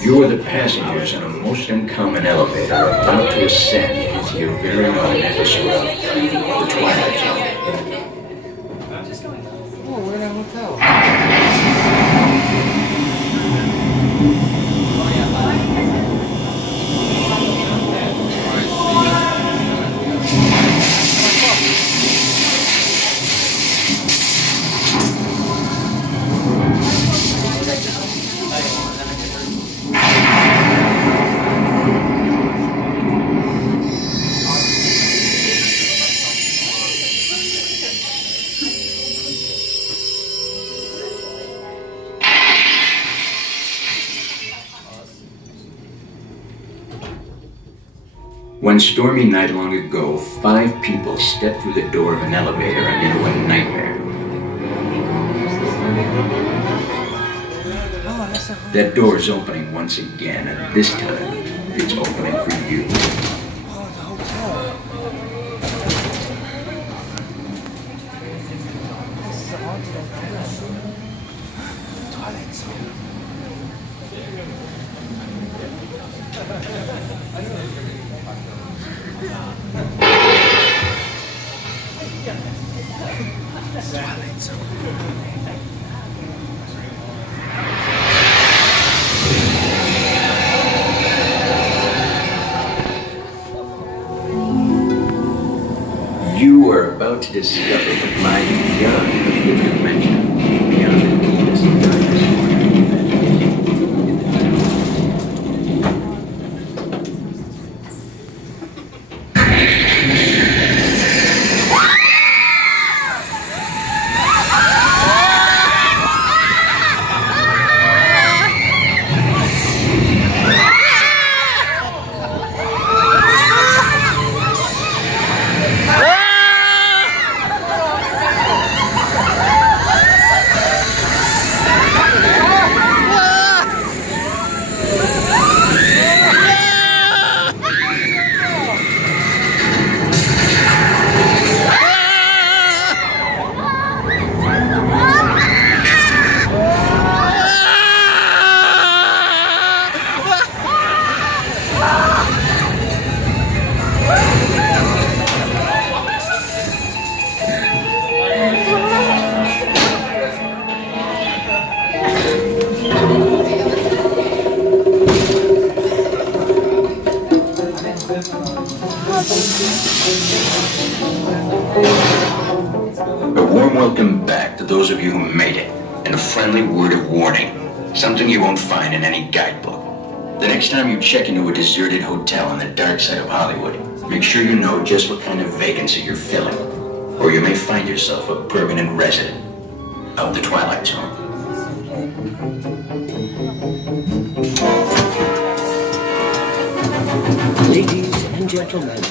You are the passengers in a most uncommon elevator about to ascend into your very own episode of the Twilight Zone. Oh, we're in a hotel. One stormy night long ago, 5 people stepped through the door of an elevator and into a nightmare. That door is opening once again, and this time, it's opening for you. Oh, the hotel. This is a haunted hotel. Twilight Zone. Twilight Zone. You are about to discover what lies beyond the fifth dimension, beyond the deepest and darkest corner of humanity. A warm welcome back to those of you who made it, and a friendly word of warning. Something you won't find in any guidebook. The next time you check into a deserted hotel on the dark side of Hollywood, make sure you know just what kind of vacancy you're filling, or you may find yourself a permanent resident of the Twilight Zone. Ladies and gentlemen.